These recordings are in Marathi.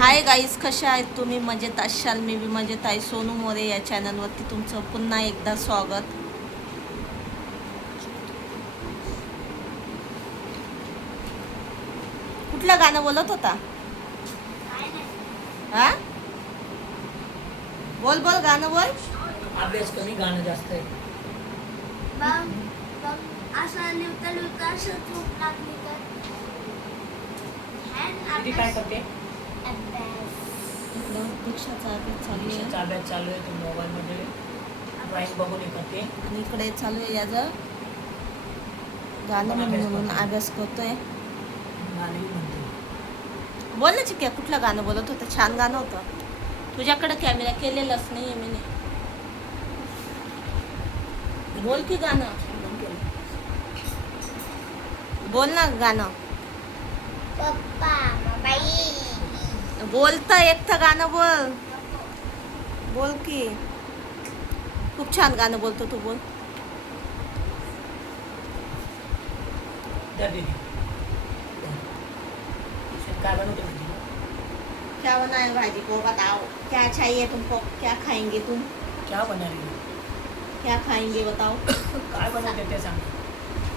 हाय गाईज, कशा आहेत तुम्ही? मजेत असाल, मी बी मजेत आहे. सोनू मोरे या चॅनलवरती तुमचं पुन्हा एकदा स्वागत. कुठलं गाणं बोलत होता? हा, बोल बोल, गाणं बोल. अभ्यास कमी, गाणं जास्त आहे. असं लिवता लिवता असं झोप लागली तर किती काय करते? अभ्यास दीक्षाचा अभ्यास चालू आहे विषयाचा अभ्यास चालू आहे. तो मोबाईल मध्ये ड्रॉइंग बघून हे करते. आणि इकडे चालू आहे याचं गाणं म्हणून अभ्यास करतोय. गाणंही म्हणते. बोल ना चिक्या, कुठलं गाणं बोलत होतं? छान गाणं होतं. तुझ्याकडे कॅमेरा केलेलाच नाहीये मी. बोल की गाणं, बोल ना गाणं. पप्पा बाई बोलता एकटं गाणं बोल. बोल की, खूप छान गाणं बोलतो तू, बोल. द्या दीदी. काय बनवते म्हणजे? क्या बनाए भाजी को बताओ, क्या चाहिए तुमको, क्या खाएंगे तुम, क्या बना रही है? क्या खाएंगे बताओ. काय बनवते ते सांग.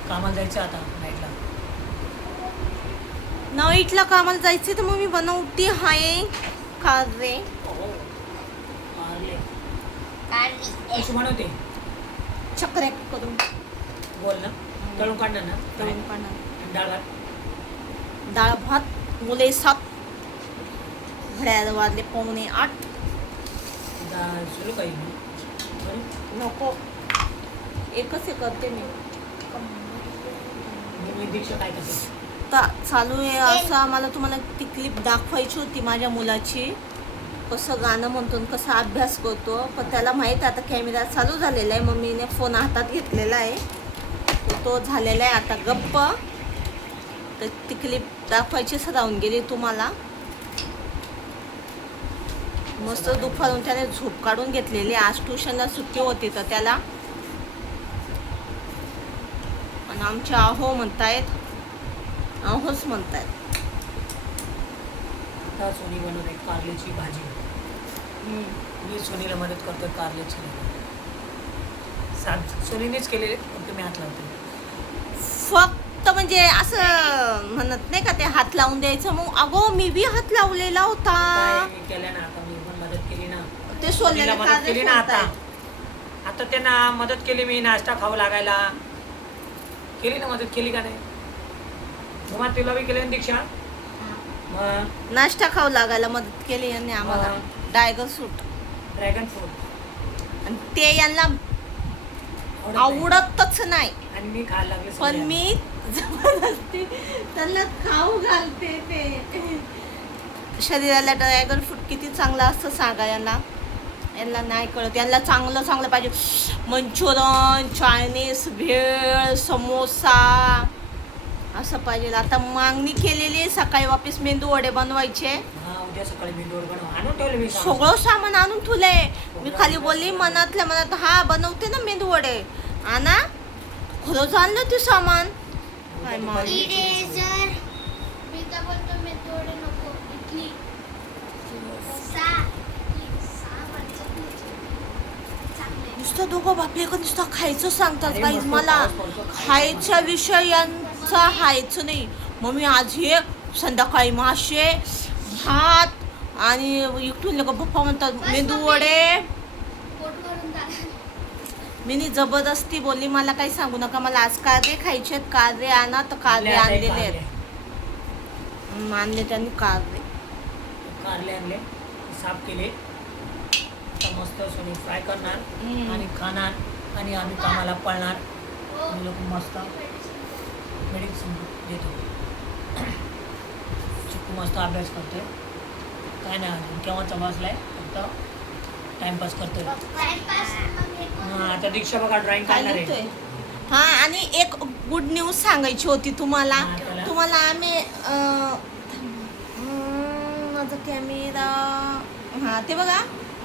कामाला जायचं आता नाईटला. नाईटला कामाला जायचे तर मग मी बनवती आहे खारे. मारले. काढली कशी बनवते? चक्रे करून बोल ना. तळून काढणार ना? तळून काढणार. आणि डाळ भात? डाळ भात, मुले 7, घड्याळ वाजले 7:45. सुरू काही नको, एकच हे करते मी. मी दीक्षा काय करते? चालू आहे असं. आम्हाला तुम्हाला ती क्लिप दाखवायची होती माझ्या मुलाची, कसं गाणं म्हणतो आणि कसा अभ्यास करतो. पण त्याला माहीत आहे आता कॅमेरा चालू झालेला आहे. मम्मीने फोन हातात घेतलेला आहे, तो झालेला आहे आता गप्प. तर ती क्लिप दाखवायचीच राहून गेली तुम्हाला. मस्त दुपारून त्याने झोप काढून घेतलेली. आज ट्युशनला सुट्टी होती तर त्याला. आणि आमच्या अहो म्हणतायत, अहोच म्हणतायत. आता सोनी बनवते कारल्याची भाजी. मी सोनीला मदत करतो कारल्याची. सोनीनेच केलेले, फक्त मी हात लावते. फक्त म्हणजे असं म्हणत नाही का, ते हात लावून द्यायचं. मग अगो मी बी हात लावलेला होता. मी केल्या ना, आता मी पण मदत केली ना. ते सोललेलं मदत कांदे केली ना आता. फोडतायत. आता त्यांना मदत केली मी, नाश्ता खाऊ लागायला केली ना. मदत केली का नाही? मग तुला बी केली ना दीक्षा? मग नाश्ता खाऊ लागायला मदत केली यांनी आम्हाला. ड्रॅगन फ्रूट, ड्रॅगन फ्रूट आणि ते यांना आवडतच नाही. आणि मी खायला लागले पण सगळे. मी जबरदस्ती त्यांना खाऊ घालते. ते शरीराला ड्रॅगन फ्रूट किती चांगला असतं सांगा यांना. यांना नाही कळत. यांना चांगलं चांगलं पाहिजे. मंचुरन, चायनीज, भेळ, समोसा असं पाहिजे. आता मागणी केलेली, सकाळी वापस मेंदू वडे बनवायचे. हा, उद्या सकाळी मेंदूवर बनव. आणून ठेवले मी सगळं सामान आणून ठेवलंय. मी खाली बोलली मनातल्या मनात, हा बनवते ना मेंदू वडे, आणा. खरंच आणलं ते सामान. काय मारी. इरेजर मी काय बोलतो मी थोडे नको इडली नुसतं दोघं बापले का नुसतं खायचं सांगतात काहीच. मला खायच्या विषयांचा हायचं नाही. मग मी आज हे संध्याकाळी मासे भात आणि इकडून लोक पप्पा म्हणतात मेंदू वडे. पोट भरून टाक. मी जबरदस्ती बोलली मला काही सांगू नका, मला आज कारले खायचे आहेत. कारले आणा, तर कारले आणलेले आहेत. आणले त्यांनी कारले. कारले आणले, साफ केले. आता मस्त सोनी फ्राय करणार आणि खाणार. आणि आम्ही कामाला पळणार. आम्ही लोक मस्त मेडिसिन देतो. चिकू मस्त अभ्यास करतोय. काय नाही अजून केव्हाचा बसलाय, फक्त टाइमपास करतोय. आता दीक्षा बघा ड्रॉइंग काय काढणार लिहितोय? आहे. हा, आणि एक गुड न्यूज सांगायची होती तुम्हाला. हा, चला. तुम्हाला आम्ही माझा कॅमेरा, हा ते बघा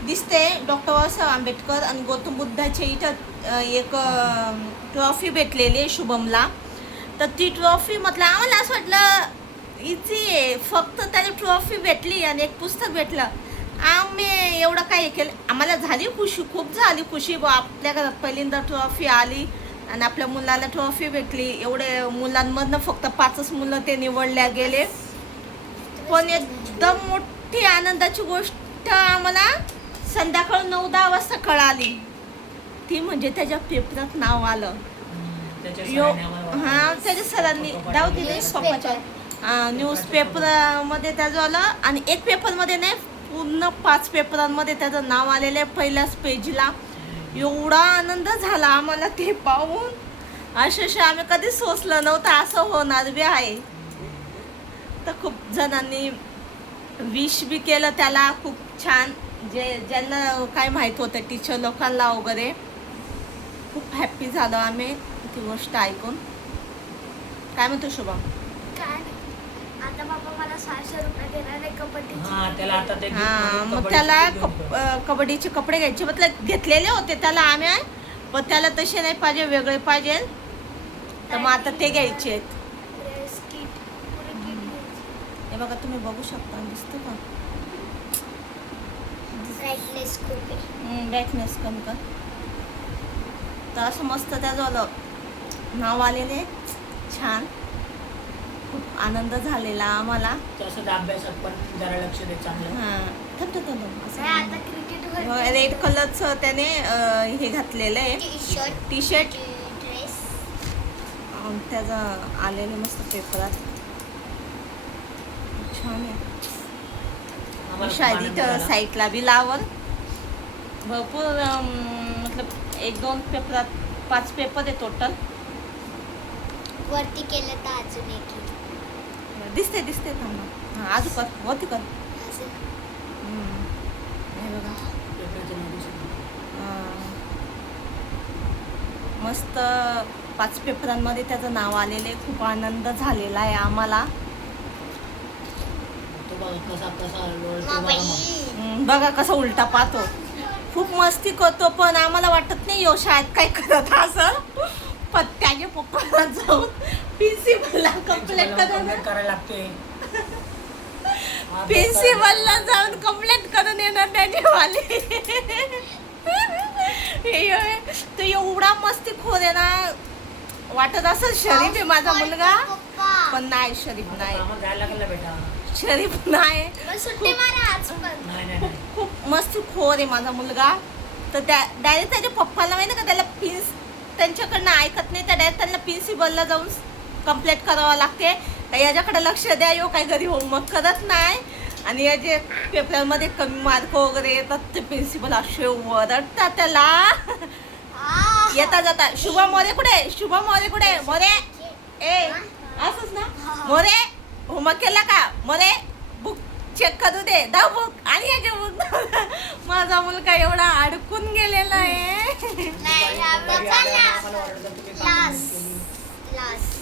दिसते. डॉक्टर बाबासाहेब आंबेडकर आणि गौतम बुद्धाच्या इथं एक ट्रॉफी भेटलेली आहे शुभमला. तर ती ट्रॉफी म्हटलं आम्हाला असं वाटलं इझी आहे. फक्त त्याला ट्रॉफी भेटली आणि एक पुस्तक भेटलं. आम्ही एवढं काय केलं, आम्हाला झाली खुशी, खूप झाली खुशी बा आपल्या घरात पहिल्यांदा ट्रॉफी आली आणि आपल्या मुलाला ट्रॉफी भेटली. एवढे मुलांमधनं फक्त 5च मुलं ते निवडल्या गेले. पण एकदम मोठी आनंदाची गोष्ट आम्हाला संध्याकाळ 9-10 वाजता कळाली. ती म्हणजे त्याच्या पेपरात नाव आलं. हा त्याच्या सरांनी डाव दिले पप्पाच्या न्यूजपेपरमध्ये त्याचं आलं. आणि एक पेपरमध्ये नाही, पूर्ण 5 पेपरांमध्ये त्याचं नाव आलेलं आहे पहिल्याच पेजला. एवढा आनंद झाला आम्हाला ते पाहून. अशा आम्ही कधीच सोचलं नव्हतं असं होणार बी आहे. तर खूप जणांनी विश बी केलं त्याला, खूप छान. ज्यांना काय माहीत होतं टीचर लोकांना वगैरे, खूप हॅप्पी झालो आम्ही ती गोष्ट ऐकून. काय म्हणतो शुभम? काय नाही. आता बाबा मला 600 रुपये देणार आहे कबड्डीचे. मग त्याला कबड्डीचे कपडे घ्यायचे, मतलब घेतलेले होते त्याला आम्ही, पण त्याला तसे नाही पाहिजे, वेगळे पाहिजे. तर मग आता ते घ्यायचे आहेत. ड्रेस किट, पुरी किट घ्यायची. हे बघा तुम्ही बघू शकता, दिसतं का? ब्राईटनेस खूप आहे. ब्राईटनेस कमी कर. तर असं मस्त त्याचं नाव आलेले छान. खूप आनंद झालेला आम्हाला. तसंच अभ्यासात पण जरा लक्ष दे चांगलं. आता क्रिकेट रेड कलरचं त्याने हे घातलेलं आहे, टी शर्ट. ड्रेस त्याचं आलेलं मस्त पेपरात, छान आहे. आम्हाला खूप शाळेत आनंद झाला. साईटला बी लावल भरपूर. मतलब 1-2 पेपरात 5 पेपर आहे टोटल. वरती केलं तर अजून एक येईल. दिसते थांबा. हां अजून कर, वरती कर. असं. हे बघा पेपराचं नाव दिसतं. मस्त 5 पेपरांमध्ये त्याचं नाव आलेले. खूप आनंद झालेला आहे आम्हाला. तो बघा कसा लोळतो मा बघा बाई. मग. बघा कसा उलटा पाहतो. खूप मस्ती करतो, पण आम्हाला वाटत नाही यो शाळेत काय करत असं. पण त्याच्या पप्पाला जाऊन प्रिन्सिपलला कंप्लेंट कंप्लेंट करायला लागते. प्रिन्सिपलला जाऊन कंप्लेंट करून येणार त्याची वाली. तो एवढा मस्ती खोर आहे ना, वाटत असं शरीफ आहे माझा मुलगा, पप्पा. पण नाही शरीफ नाही. आम्हाला जायला लागेल ना बेटा. शरीफ नाही. मग सुट्टी मारा आज पण. नाही. खूप मस्ती खोर आहे माझा मुलगा. तर त्या डायरेक्ट त्याच्या पप्पाला माहिती का, त्याला त्यांच्याकडनं ऐकत नाही, तर डायरेक्ट त्यांना प्रिन्सिपलला जाऊन कंप्लेंट करावं लागते. का याच्याकडे लक्ष द्या, यो काय घरी होमवर्क करत नाही आणि याचे पेपरमध्ये कमी मार्क वगैरे येतात. ते प्रिन्सिपल असे ओरडतात त्याला. येता जाता शुभम मोरे कुठे, शुभम मोरे कुठे, मोरे ए असंच ना, मोरे होमवर्क केला का, मोरे बुक चेक करू दे, दाव बुक आणि याचे बुक. माझा मुलगा एवढा अडकून गेलेला आहे. नाही आम्हाला वाटलं तुम्ही काम लास्ट केली. लास्ट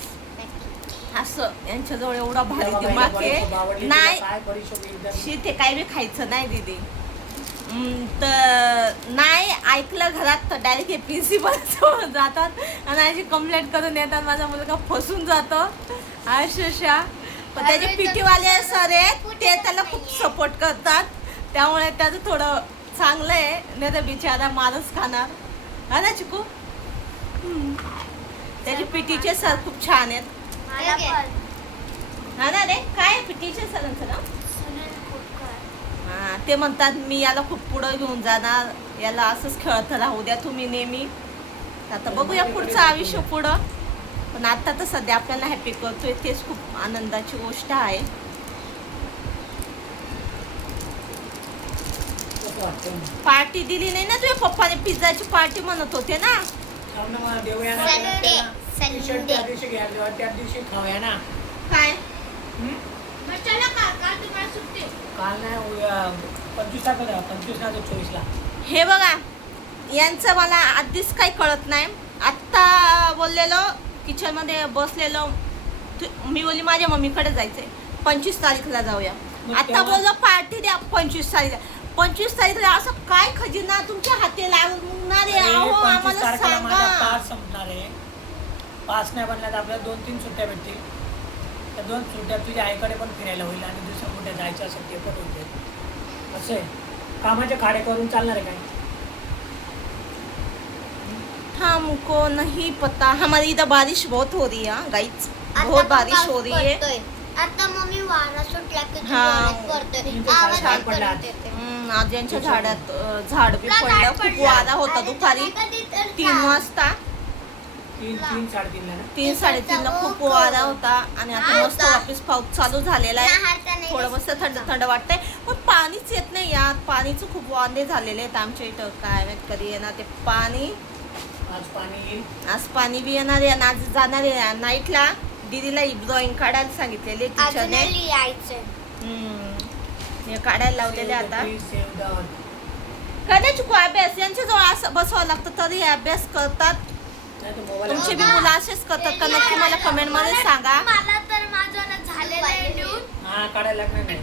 असं यांच्याजवळ एवढा भारी तेव्हा दिमाग बाईला आहे. आवडली, नाही तिला काय परिशोभ एकदम. शी ते काही बी खायचं नाही दीदी. तर नाही ऐकलं घरात तर डायरेक्ट हे प्रिन्सिपल जातात आणि अशी कंप्लेंट करून येतात. माझा मुलगा फसून जातो अक्षरशः. पण त्याचे पीटीवाले सर आहेत ते त्याला खूप सपोर्ट करतात, त्यामुळे त्याचं थोडं चांगलं आहे. नाही तर बिचारा मारच खाणार हा ना चिकू. त्याचे पीटीचे सर खूप छान आहेत मला पण. हा ना रे. काय पीटीचे सरांचं नाव? सुनील खोटकर. हा ते म्हणतात मी याला खूप पुढं घेऊन जाणार, याला असंच खेळत राहू द्या तुम्ही नेहमी. आता बघूया पुढचं आयुष्य पुढं. पण आता तर सध्या आपल्याला हॅपी करतोय, तेच खूप आनंदाची गोष्ट आहे. कसं वाटतं? पार्टी दिली नाही ना तुझ्या पप्पाने, पिझ्झाची पार्टी म्हणत होते ना. थांब ना, मला देऊया ना. संडे. टी-शर्ट त्या दिवशी घ्यायला, त्या दिवशी खाऊया ना. काय हं? चला का काल तुम्हाला सुट्टी. काल नाही, उद्या 25 तारखेला, 25 नाही तर 24 ला. हे बघा यांचं मला आधीच काही कळत नाही. आत्ता बोललेलो किचनमध्ये बसलेलो, मी बोलली माझ्या मम्मीकडे जायचंय, 25 तारीखला जाऊया. मग आता तेव्हा- बोललो पार्टी द्या 25 तारीखला. 25 तारीखला असं काय खजिना तुमच्या हाती लागणार आहे? अरे, अहो 25 आम्हाला तारखेला माझा सांगा. पास संपणार आहे. पास नाही बनला तर आपल्याला 2-3 सुट्ट्या भेटतील. तर 2 सुट्ट्या तुझ्या आईकडे पण फिरायला होईल आणि दुसरं कुठे जायचं असेल ते पण होईल. असं आहे, कामाचे खाडे करून चालणार आहे काय? हमको नहीं पता, हमारी इधर बारिश बहुत हो रही है गाइस, बहुत बारिश हो रही है. आता मम्मी वारा सुटला की हा. करतोय आवाज आवाज पडला. करत येते. आज यांच्या झाडात झाड बी पडलं, खूप वारा होता दुपारी 3 वाजता, 3-3:30 ला ना. 3-3:30 खूप वारा होता आणि आता मस्त वापस पाऊस चालू झालेला आहे. थोडं मस्त थंड थंड वाटतंय, पण पाणीच येत नाही यार. पाणीचं खूप वांदे झालेले आहेत आमच्या इथं. काय माहित कधी येणार ते पाणी. आज पाणी येईल. आज पाणी बी येणार आहे आणि आज जाणार आहे नाईटला. दीदीला ड्रॉइंग काढायला सांगितलेले अजून टीचरने. लिहायचंय. हे काढायला लावलेले आता. Save the earth. कदाचित चुकू अभ्यास यांच्याजवळ असं बसवावं लागतं तरी हे अभ्यास करतात. नाही तर मोबाईल तुमचे बी मुलं असेच करतात का नक्की मला कमेंट मध्ये सांगा. मला तर माझं झालेलं आहे लिहून. हा काढायला लागणार नाही.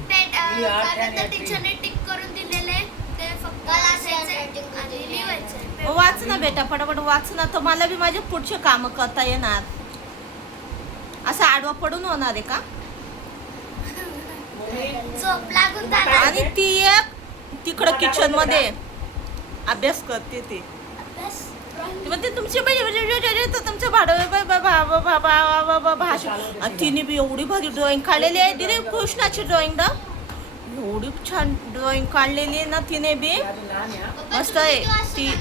कारण त्या टीचरने टिक करून दिलेले ते फक्त वाचायचं आणि लिहायचं. वाच ना बेटा, पटापट वाच ना, तर मला बी माझे पुढचे काम करता येणार. असं आडवा पडून होणार आहे का? झोप लागून जाणार. आणि ती एक तिकडं किचन मध्ये अभ्यास करते ती. ती म्हणते तुमचे तुमचं भाषा. तिने बी एवढी भारी ड्रॉइंग काढलेली आहे. तिने कृष्णाची ड्रॉइंग ना एवढी छान ड्रॉइंग काढलेली आहे ना तिने बी. अजून लहान आहे हा. मस्त आहे ती.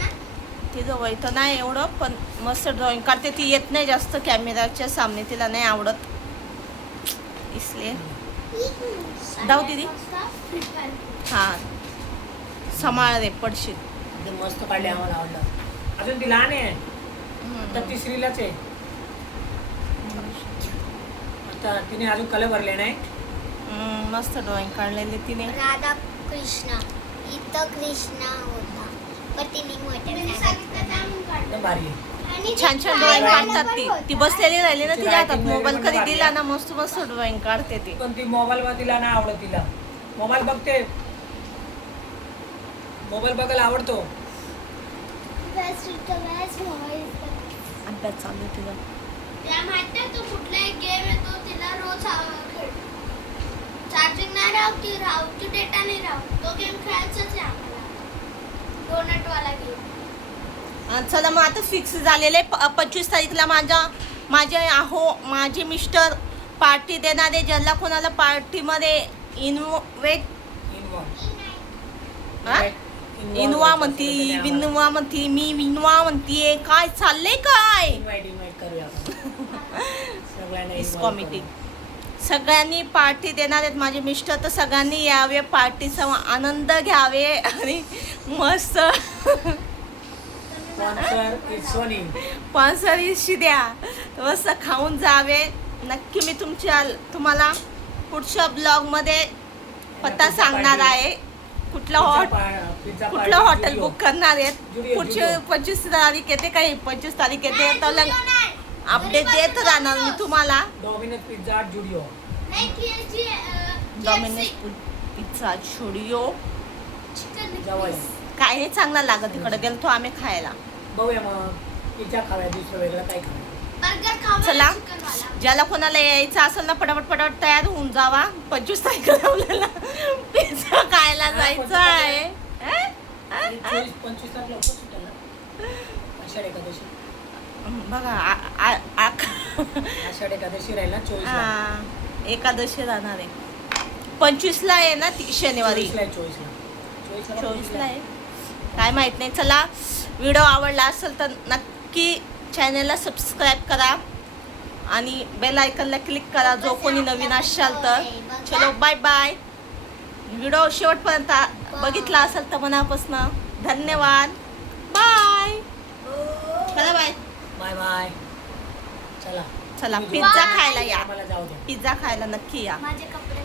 तिचं वय तर नाही एवढं, पण मस्त ड्रॉइंग काढते ती. येत नाही जास्त कॅमेराच्या सामने, तिला नाही आवडत इसलिए. दाऊ दीदी. हा सांभाळ रे पडशील. एकदम मस्त काढले, आम्हाला आवडलं. अजून ती लहान आहे, आता 3रीलाच आहे. आता तिने अजून कलर भरले नाही. मस्त ड्रॉइंग काढलेली तिने. राधा कृष्ण इथं कृष्ण होता पण तिने एकदम भारी आहे. छान छान ड्रॉइंग काढतात ती बसलेली राहिली ना, तिच्या हातात मोबाईल कधी दिला ना मस्त मस्त ड्रॉइंग काढते ती. पण ती मोबाईल वर तिला नाही आवडत. तिला मोबाईल बघते, मोबाईल बघायला आवडतो. अभ्यास चालू आहे तिला. त्या माहिती तो कुठलाही गेम येतो तिला रोज चार्जिंग नाही राहू की डेटा नाही राहू, तो गेम खेळायचाच आहे आम्हाला. डोनट वाला गेम. चला मग आता फिक्स झालेले 25 तारीखला माझे मिस्टर पार्टी देणार आहे. ज्याला कोणाला पार्टीमध्ये इनवा म्हणती, विनवा म्हणती, मी विनवा म्हणतीये. काय चाललंय काय इन्व्हाइट करूया सगळ्यांना. इसको मीटिंग. सगळ्यांनी पार्टी देणार आहेत माझे मिस्टर, तर सगळ्यांनी यावे, पार्टीचा आनंद घ्यावे आणि मस्त स्पॉन्सरशी द्या, मस्त खाऊन जावे. नक्की मी तुम्हाला पुढच्या ब्लॉगमध्ये पत्ता सांगणार आहे. कुठलं हॉटेल बुक करणार आहेत. पुढचे 25 तारीख येते, काही 25 तारीख येते तर अपडेट देत राहणार मी तुम्हाला. Domino's pizza Zudio. Domino's pizza Zudio जवळ काय नाही चांगला लागत. तिकडे गेलतो आम्ही खायला. बघूया मग पिझ्झा खाऊया, दुसरं वेगळं काय खाऊया. चला, ज्याला कोणाला यायचं असेल ना पटापट तयार होऊन जावा. 25 तारखेला आपल्याला पिझ्झा खायला जायचं आहे. 25 तारखेला सुटेल ना आषाढ एकादशी. बघा आषाढ एकादशी राहील ना 24 एकादशी राहणार आहे. 25ला आहे ना ती शनिवारी. 24ला आहे काय माहित नाही. चला, व्हिडिओ आवडला असेल तर नक्की चॅनलला सबस्क्राईब करा आणि बेल आयकनला क्लिक करा जो कोणी नवीन असाल तर. चलो बाय बाय. व्हिडिओ शेवटपर्यंत बघितला असेल तर मनापासून धन्यवाद. बाय. चला बाय बाय बाय. चला चला पिझ्झा खायला या. आम्हाला जाऊ द्या. पिझ्झा खायला नक्की या. माझे कपडे